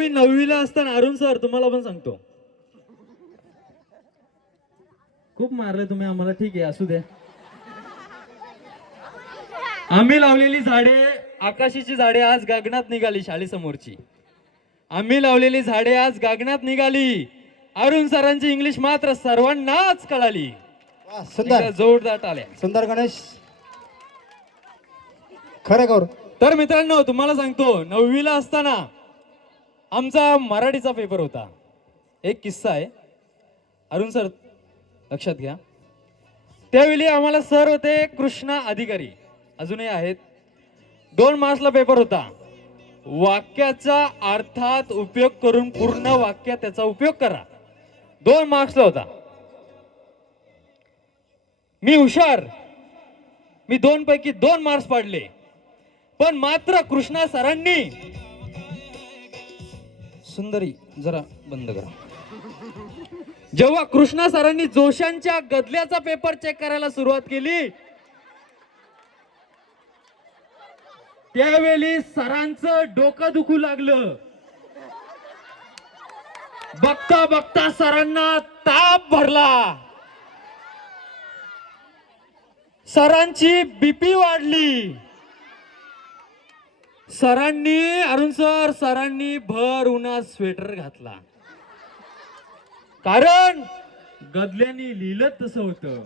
मी 9वीला असताना अरुण सर तुम्हाला पण सांगतो, खूप मारले तुम्ही आम्हाला, ठीक आहे असू द्या. आम्ही लावलेली झाडे, आकाशीची झाडे आज गगनात निघाली शाळेसमोरची. आम्ही लावलेली झाडे आज गगनात निघाली. अरुण सरांची इंग्लिश मात्र सर्वांनाच कळाली. सुंदर जोरदार टाळ्या. सुंदर गणेश, खरं गौर. तर मित्रांनो तुम्हाला सांगतो, 9वीला असताना आमचा मराठीचा पेपर होता. एक किस्सा आहे, अरुण सर लक्षात घ्या. त्यावेळी आम्हाला सर होते कृष्णा अधिकारी, अजूनही आहेत. 2 मार्क्सला पेपर होता. वाक्याचा अर्थात उपयोग करून पूर्ण वाक्य त्याचा उपयोग करा. 2 मार्क्सला होता. मी हुशार, मी 2 पैकी 2 मार्क्स पाडले. पण मात्र कृष्णा सरांनी, सुंदरी जरा बंद करा. जेव्हा कृष्णा सरांनी जोशांच्या गदल्याचा पेपर चेक करायला सुरुवात केली, त्यावेळी सरांचं डोकं दुखू लागलं. बघता बघता सरांना ताप भरला. सरांची बीपी वाढली. सरांनी भर उन्हात स्वेटर घातला, कारण गदल्याने लिहिलं तसं होतं.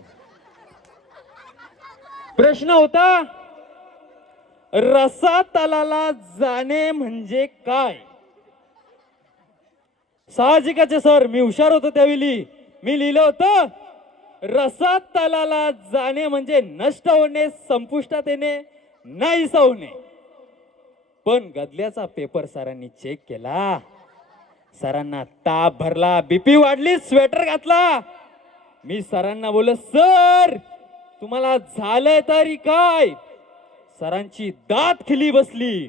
प्रश्न होता, रसातलाला जाणे म्हणजे काय? साहजिकच सर, मी हुशार होतो त्यावेळी. मी लिहिलं होतं, रसातलाला जाणे म्हणजे नष्ट होणे, संपुष्टात येणे, नाहीसा होणे. पण गदल्याचा पेपर सरांनी चेक केला. सरांना ताप भरला, बीपी वाढली, स्वेटर घातला. मी सरांना बोललो, सर तुम्हाला झालंय तरी काय? सरांची दात खिली बसली.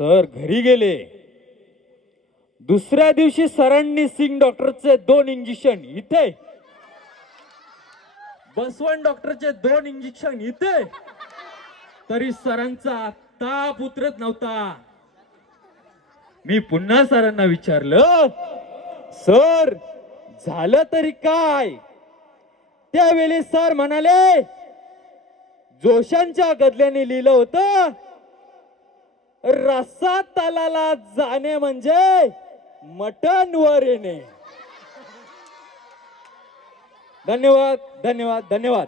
सर घरी गेले. दुसऱ्या दिवशी सरांनी सिंग डॉक्टरचे 2 इंजेक्शन इथे, बसवंत डॉक्टरचे 2 इंजेक्शन इथे, तरी सरांचा ताप उतरत नव्हता. मी पुन्हा सरांना विचारलं, सर झालं तरी काय? त्यावेळी सर म्हणाले, जोशांच्या गदल्याने लिहिलं होतं, रसातलाला जाणे म्हणजे मटण वर येणे. धन्यवाद धन्यवाद धन्यवाद.